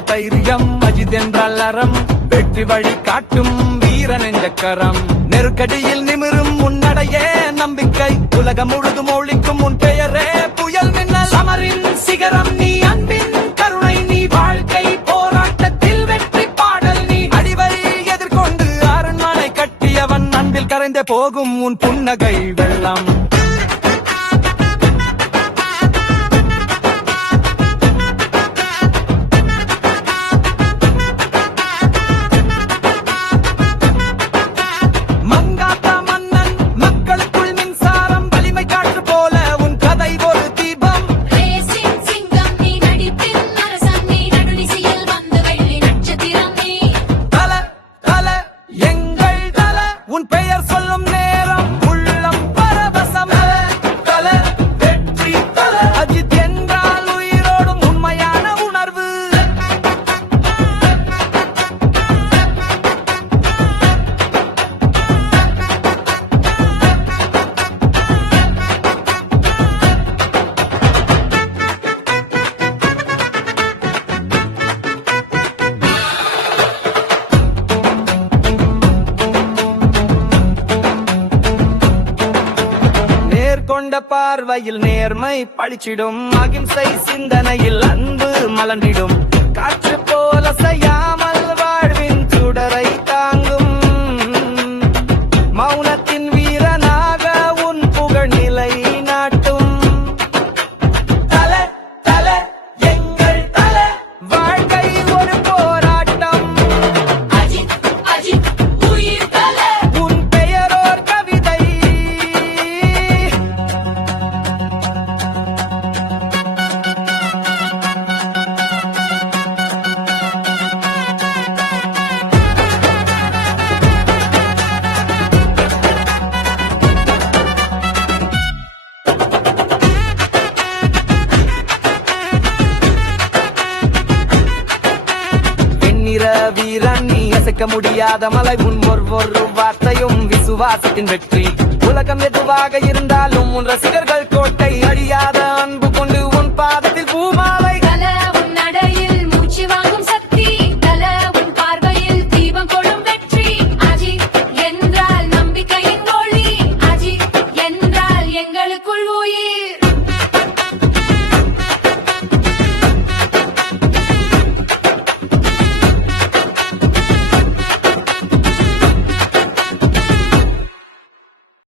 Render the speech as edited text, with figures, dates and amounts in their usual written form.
என்றால் தைரியம், அஜித் என்றால் அறம், வெற்றி வழி காட்டும் வீர நெஞ்சக்கரம். நெருக்கடியில் நிமிரும் முன்னடையே நம்பிக்கை, உலகம் முழுதும் ஒழிக்கும் உன் பெயரே புயல் மின்னல். அமரின் சிகரம் நீ, அன்பின் கருணை நீ, வாழ்க்கை போராட்டத்தில் வெற்றி பாடல் நீ. அடிவரை எதிர்கொண்டு அரண்மனை கட்டியவன், அன்பில் கரைந்தே போகும் உன் புன்னகை வெள்ளம். உன் பெயர் சொல்லும் நேரம் உள்ளம் பரவசம். தல வெற்றி தல, அஜித் என்றால் உயிரோடும் உண்மையான உணர்வு. கொண்ட பார்வையில் நேர்மை பழிச்சிடும், அகிம்சை சிந்தனையில் அன்பு மலர்ந்திடும். காற்று போல செய்யாமல் வாழ்வின் சுடரை தாங்கும், மௌனத்தின் வீரனாக உன் புகழ் நிலை நாட்டும். தல தல எங்கள் தல, வாழ்க்கை ஒரு போராட்டம். அஜித் அஜித் உயிர் தல, உன் பெயரோர் கவிதை. வீரன் நீ, அசைக்க முடியாத மலை உன் ஒரு வார்த்தையும் விசுவாசத்தின் வெற்றி. உலகம் எதுவாக இருந்தாலும் உன் ரசிகர்கள் கோட்டை, அழியாத அன்பு கொண்டு உன் பாதத்தில் பூமாலை.